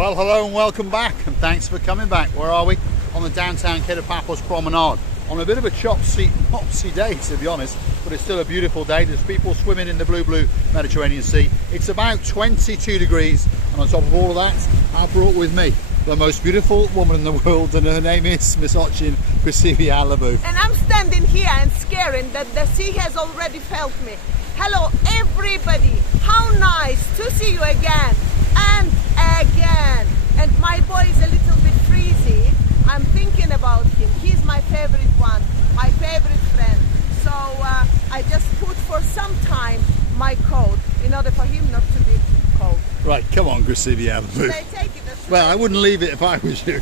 Well, hello and welcome back, and thanks for coming back. Where are we? On the downtown Paphos Promenade. On a bit of a mopsy day, to be honest, but it's still a beautiful day. There's people swimming in the blue Mediterranean Sea. It's about 22 degrees, and on top of all of that, I brought with me the most beautiful woman in the world, and her name is Miss Ochin Krasivi. And I'm standing here and scaring that the sea has already felt me. Hello everybody, how nice to see you again and again. And my boy is a little bit freezy. I'm thinking about him. He's my favorite one, my favorite friend. So I just put for some time my coat in order for him not to be cold. Right, come on, Krasivi. Should I take it? Well, I wouldn't leave it if I was you.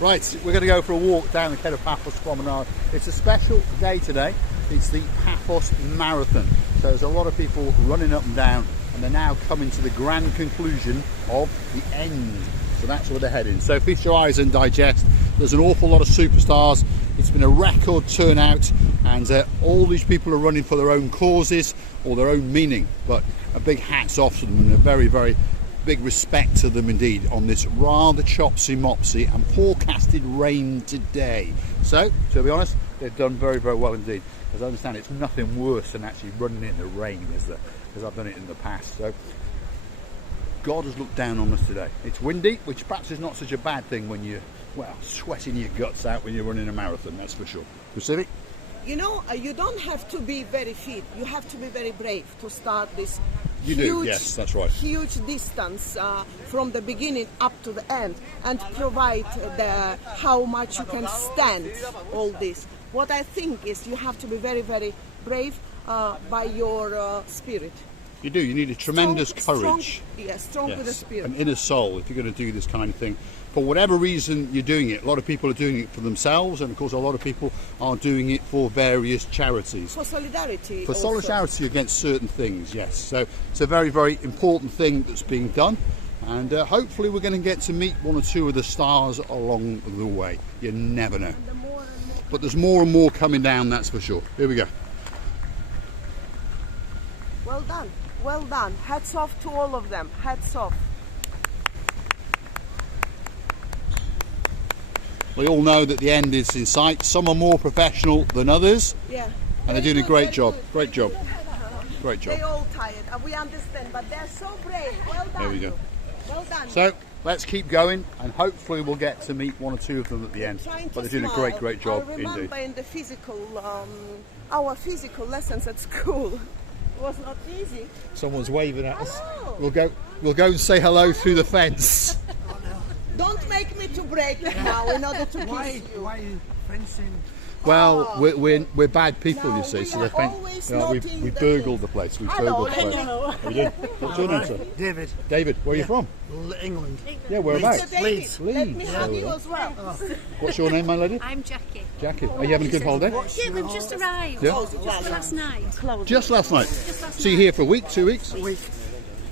Right, we're going to go for a walk down the Paphos Promenade. It's a special day today. It's the Paphos Marathon. So there's a lot of people running up and down, and they're now coming to the grand conclusion of the end. So that's where they're heading. So feast your eyes and digest. There's an awful lot of superstars. It's been a record turnout, and all these people are running for their own causes or their own meaning. But a big hats off to them, and a very, very big respect to them indeed on this rather chopsy-mopsy and forecasted rain today. So, to be honest, they've done very, very well indeed. As I understand, it's nothing worse than actually running in the rain, is there? Because I've done it in the past. So God has looked down on us today. It's windy, which perhaps is not such a bad thing when you're, well, sweating your guts out when you're running a marathon, that's for sure. Pacific? You know, you don't have to be very fit. You have to be very brave to start this yes, that's right. Huge distance from the beginning up to the end, and provide how much you can stand all this. What I think is you have to be very, very brave by your spirit. You do. You need a tremendous courage. Strong with the spirit. An inner soul if you're going to do this kind of thing. For whatever reason you're doing it, a lot of people are doing it for themselves, and of course a lot of people are doing it for various charities. For solidarity. For solidarity against certain things, yes. So it's a very, very important thing that's being done, and hopefully we're going to get to meet one or two of the stars along the way. You never know. But there's more and more coming down, that's for sure. Here we go. Well done. Well done. Hats off to all of them. Hats off. We all know that the end is in sight. Some are more professional than others. Yeah. And they're doing a great job. Great job. Great job. They're all tired. We understand, but they're so brave. Well done. There we go. Well done. So let's keep going, and hopefully we'll get to meet one or two of them at the end. But they're doing a great, great job indeed. I remember in the our physical lessons at school. It was not easy. Someone's waving at us. We'll go and say hello through the fence. Don't make me to break it now in order to kiss you. Why are you fencing? Well, we're bad people, you see. So we burgled the place. We burgled the place. How you doing? What's your name, sir? David. David, where are you from? England. Yeah, whereabouts? Leeds. Let me hug you as well. What's your name, my lady? I'm Jackie. Jackie. Are you having a good holiday? Yeah, we've just arrived. Yeah? Just last night. Just last night. So you're here for a week, 2 weeks? A week.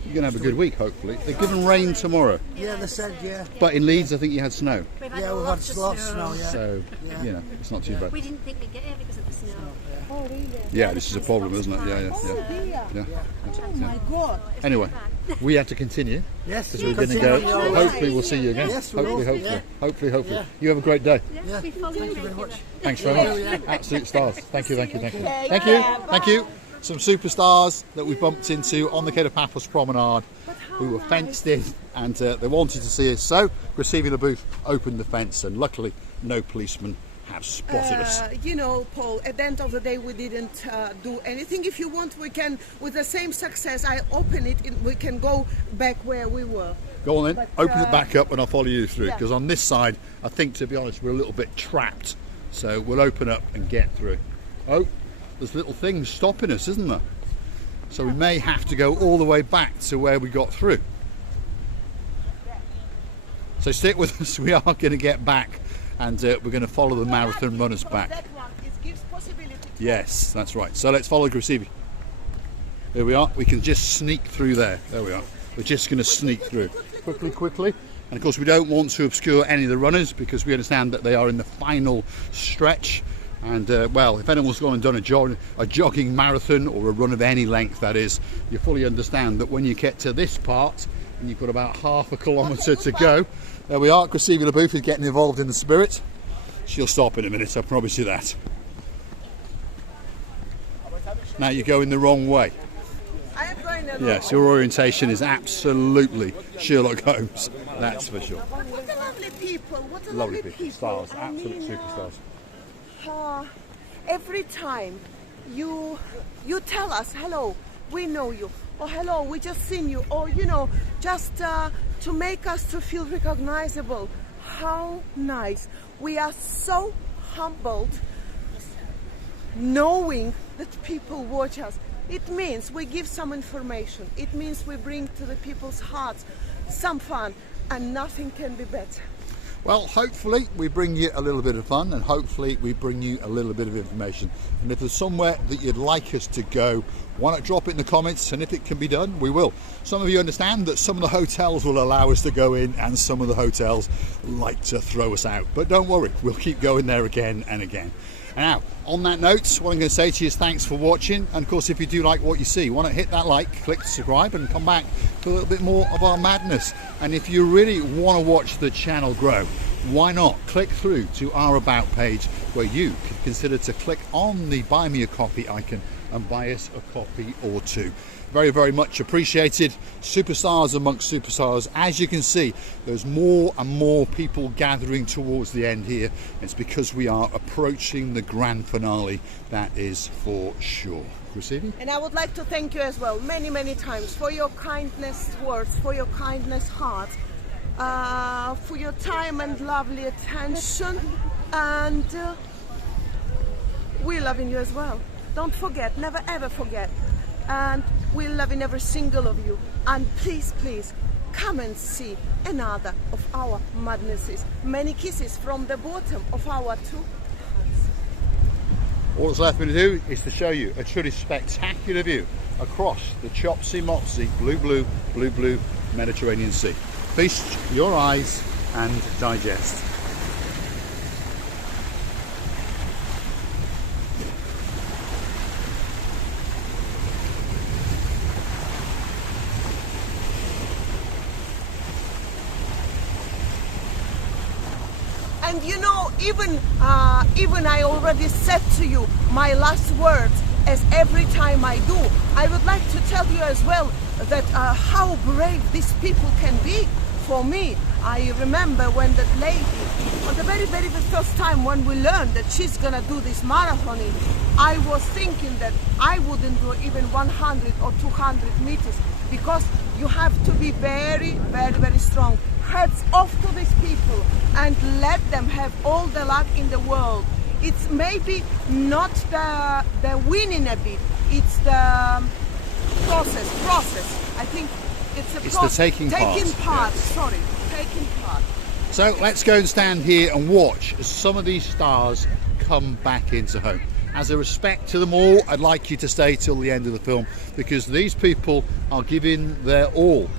You're going to have a good week, hopefully. They're giving rain tomorrow. Yeah, they said, yeah. But in Leeds, I think you had snow. We've had Yeah, we've had lots of lots of snow, yeah. So, you know, it's not too bad. We didn't think we'd get here because of the snow. Oh, really? Yeah, this is a problem, isn't it? Yeah. Oh, dear. Yeah. Oh, my God. Anyway, we have to continue. Yes, Because we're going to go. continue. Hopefully, we'll see you again. Yes, we will. Hopefully. Yeah. You have a great day. Yeah. We follow Thank you you very much. Thanks very much. Absolute stars. Thank you. Thank you. Some superstars that we bumped into on the Paphos Promenade. We were fenced in, and they wanted to see us. So, Krasivi opened the fence, and luckily, no policemen have spotted us. You know, Paul, at the end of the day, we didn't do anything. If you want, we can, with the same success, I open it, we can go back where we were. Go on then, But, open it back up and I'll follow you through, yeah. because on this side, I think, to be honest, we're a little bit trapped. So we'll open up and get through. Oh, there's little things stopping us, isn't there? So we may have to go all the way back to where we got through. So stick with us, we are going to get back, and we're going to follow the marathon runners back. That one, it gives possibility. Yes, that's right. So let's follow Krasivi. Here we are. We can just sneak through there. There we are. We're just going to sneak through. Quickly. And of course we don't want to obscure any of the runners, because we understand that they are in the final stretch. And well, if anyone's gone and done a jogging marathon, or a run of any length that is, you fully understand that when you get to this part, and you've got about half a kilometre to go. There we are. Christina Booth is getting involved in the spirit. She'll stop in a minute, I promise you that. Now you're going the wrong way. I am going the wrong Yes, way. your orientation is absolutely Sherlock Holmes. That's for sure. What a lovely people. What a Lovely lovely people, people. stars, absolute superstars. Every time you tell us, hello, we know you, or hello, we just seen you, or just to make us to feel recognizable. How nice. We are so humbled knowing that people watch us. It means we give some information. It means we bring to the people's hearts some fun, and nothing can be better. Well, hopefully we bring you a little bit of fun, and hopefully we bring you a little bit of information. And if there's somewhere that you'd like us to go, why not drop it in the comments, and if it can be done, we will. Some of you understand that some of the hotels will allow us to go in, and some of the hotels like to throw us out. But don't worry, we'll keep going there again and again. Now, on that note, what I'm going to say to you is thanks for watching. And of course, if you do like what you see, why not hit that like, click subscribe, and come back for a little bit more of our madness. And if you really want to watch the channel grow, why not click through to our About page, where you can consider to click on the Buy Me a Coffee icon and buy us a copy or two. Very, very much appreciated. Superstars amongst superstars. As you can see, there's more and more people gathering towards the end here. It's because we are approaching the grand finale, that is for sure. Christina? And I would like to thank you as well, many, many times, for your kindness words, for your kindness heart, for your time and lovely attention, and we're loving you as well. Don't forget, never ever forget. And we're loving every single of you. And please, please, come and see another of our madnesses. Many kisses from the bottom of our two hearts. All that's left me to do is to show you a truly spectacular view across the chopsy-mopsy, blue Mediterranean Sea. Feast your eyes and digest. And even I already said to you my last words, as every time I do. I would like to tell you as well that how brave these people can be. For me, I remember when that lady, on the very, very first time when we learned that she's gonna do this marathoning, I was thinking that I wouldn't do even 100 or 200 meters, because you have to be very, very, very strong. Hats off to these people and let them have all the luck in the world. It's maybe not the winning a bit, it's the process. I think it's the taking part. Taking part. So let's go and stand here and watch as some of these stars come back into home. As a respect to them all, I'd like you to stay till the end of the film, because these people are giving their all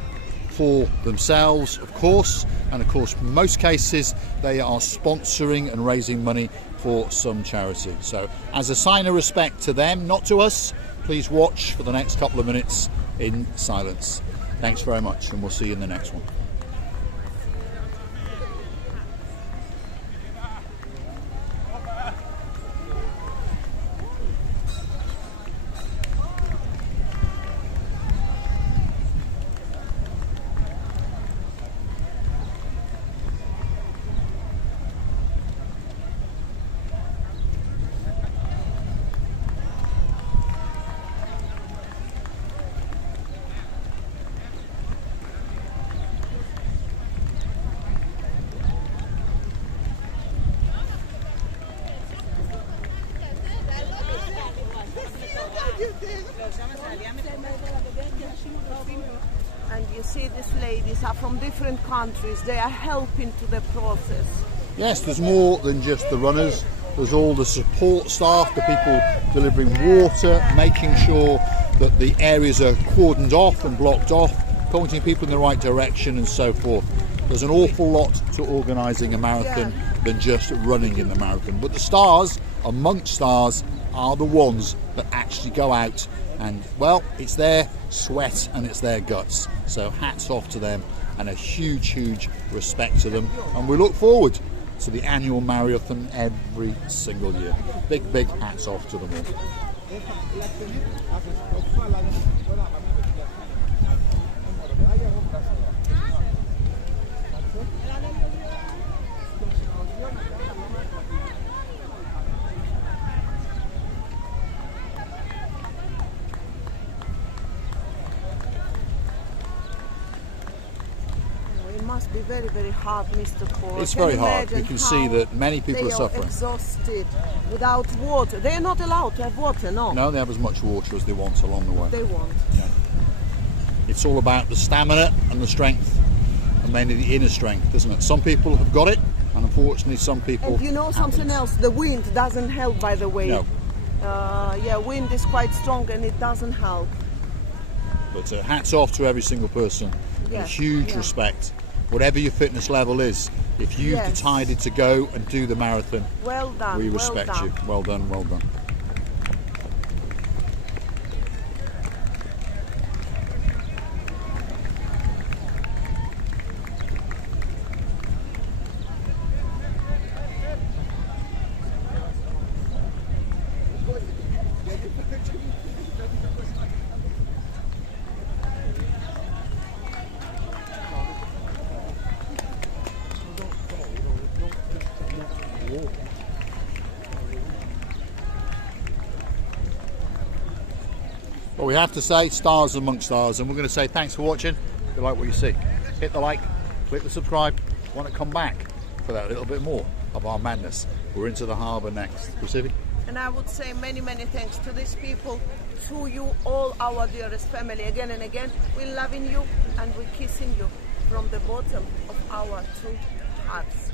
for themselves, of course, and of course, in most cases, they are sponsoring and raising money for some charity. So as a sign of respect to them, not to us, please watch for the next couple of minutes in silence. Thanks very much, and we'll see you in the next one. And you see, these ladies are from different countries. They are helping to the process. Yes, there's more than just the runners. There's all the support staff, the people delivering water, making sure that the areas are cordoned off and blocked off, pointing people in the right direction and so forth. There's an awful lot to organising a marathon than just running in the marathon. But the stars, amongst stars, are the ones that actually go out and, well, it's their sweat and it's their guts. So hats off to them and a huge, huge respect to them. And we look forward to the annual marathon every single year. Big, big hats off to them all. It must be very, very hard, Mr. Paul. It's Can very you hard. You imagine can see how that many people they are suffering. Exhausted, without water. They are not allowed to have water, no. No, they have as much water as they want along the way. They won't. It's all about the stamina and the strength, and mainly the inner strength, isn't it? Some people have got it, and unfortunately some people And you know something haven't. else? The wind doesn't help, by the way. No. Yeah, wind is quite strong and it doesn't help. But hats off to every single person. Yeah, And huge yeah. respect. Whatever your fitness level is, if you've Yes. decided to go and do the marathon, Well done. we well respect done. you. Well done, well done. Well, we have to say stars amongst stars, and we're going to say thanks for watching. If you like what you see, hit the like, click the subscribe. Want to come back for that little bit more of our madness. We're into the harbour next. Recife? And I would say many, many thanks to these people, to you, all our dearest family, again and again. We're loving you and we're kissing you from the bottom of our two hearts.